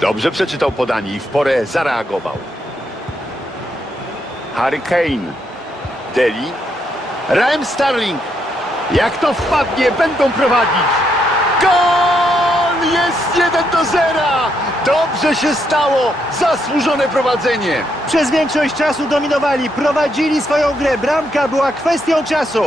Dobrze przeczytał podanie i w porę zareagował. Harry Kane. Deli. Raheem Starling. Jak to wpadnie, będą prowadzić. Gol! Jest 1 do 0! Dobrze się stało! Zasłużone prowadzenie! Przez większość czasu dominowali, prowadzili swoją grę. Bramka była kwestią czasu.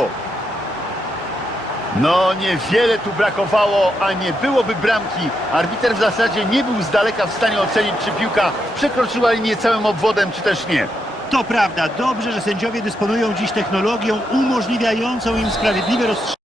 No, niewiele tu brakowało, a nie byłoby bramki. Arbiter w zasadzie nie był z daleka w stanie ocenić, czy piłka przekroczyła linię całym obwodem, czy też nie. To prawda, dobrze, że sędziowie dysponują dziś technologią umożliwiającą im sprawiedliwe rozstrzygnięcie.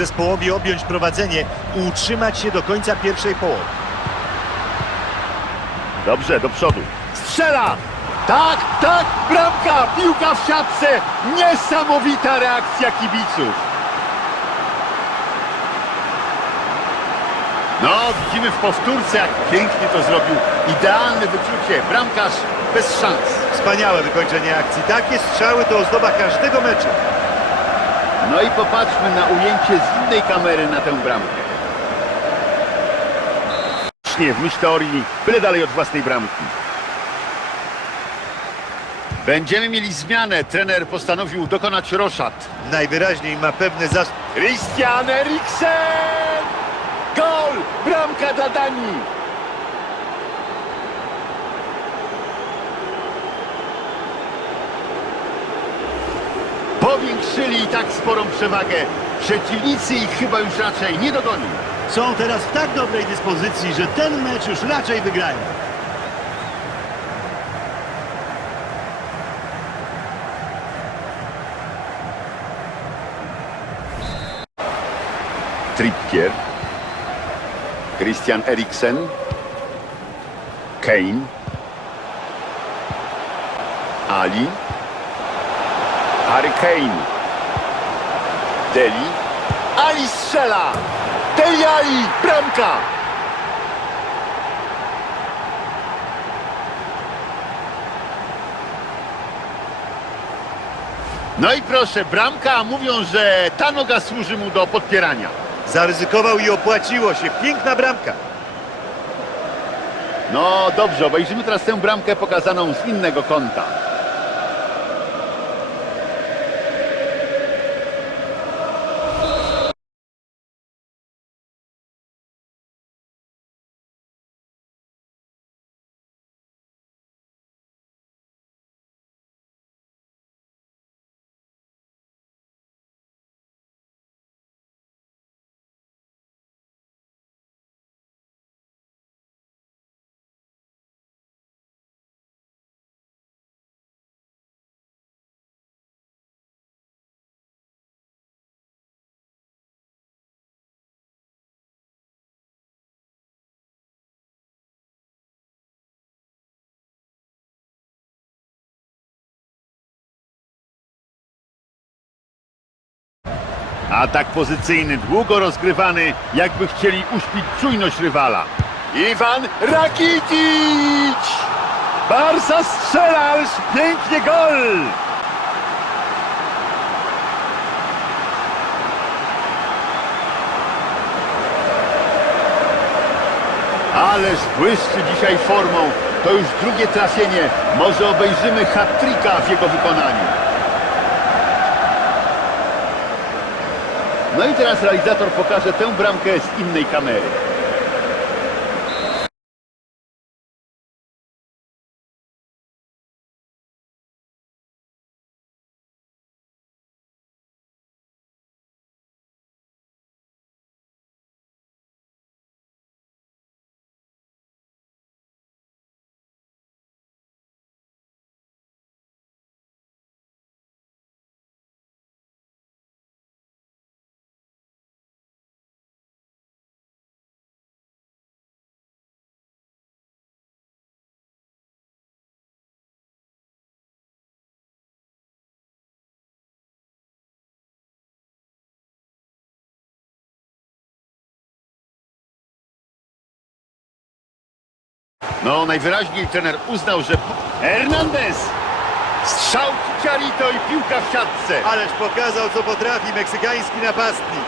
Zespołowi objąć prowadzenie i utrzymać się do końca pierwszej połowy. Dobrze, do przodu. Strzela! Tak, tak, bramka! Piłka w siatce! Niesamowita reakcja kibiców! No, widzimy w powtórce, jak pięknie to zrobił. Idealne wyczucie. Bramkarz bez szans. Wspaniałe wykończenie akcji. Takie strzały to ozdoba każdego meczu. No i popatrzmy na ujęcie z innej kamery na tę bramkę. Nie, w myśl teorii, byle dalej od własnej bramki. Będziemy mieli zmianę. Trener postanowił dokonać roszad. Najwyraźniej ma pewne zas... Christian Eriksen! Gol! Bramka dla Danii! Powiększyli i tak sporą przewagę. Przeciwnicy ich chyba już raczej nie dogonią. Są teraz w tak dobrej dyspozycji, że ten mecz już raczej wygrają. Trippier, Christian Eriksen, Kane, Ali, Harry Kane, Deli, Ali strzela! Deli Ali, bramka! No i proszę, bramka, a mówią, że ta noga służy mu do podpierania. Zaryzykował i opłaciło się. Piękna bramka. No dobrze, obejrzymy teraz tę bramkę pokazaną z innego kąta. Atak pozycyjny, długo rozgrywany, jakby chcieli uśpić czujność rywala. Iwan Rakitic! Barsa strzela, ależ pięknie gol! Ależ błyszczy dzisiaj formą. To już drugie trafienie. Może obejrzymy hat-tricka w jego wykonaniu. No i teraz realizator pokaże tę bramkę z innej kamery. No, najwyraźniej trener uznał, że... Hernandez! Strzał Chicharito i piłka w siatce. Ależ pokazał, co potrafi meksykański napastnik.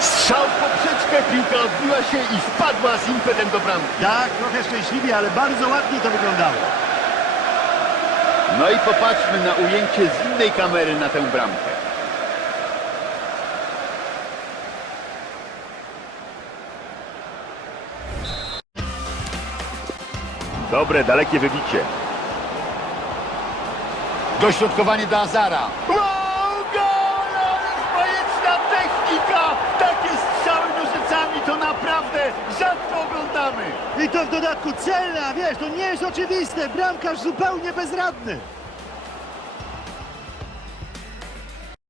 Strzał w poprzeczkę, piłka odbiła się i wpadła z impetem do bramki. Tak, trochę szczęśliwie, ale bardzo ładnie to wyglądało. No i popatrzmy na ujęcie z innej kamery na tę bramkę. Dobre, dalekie wybicie. Dośrodkowanie do Azara. Wow, gol! Ależ bajeczna technika! Takie strzały nożycami to rzadko oglądamy. I to w dodatku celne, a wiesz, to nie jest oczywiste. Bramkarz zupełnie bezradny.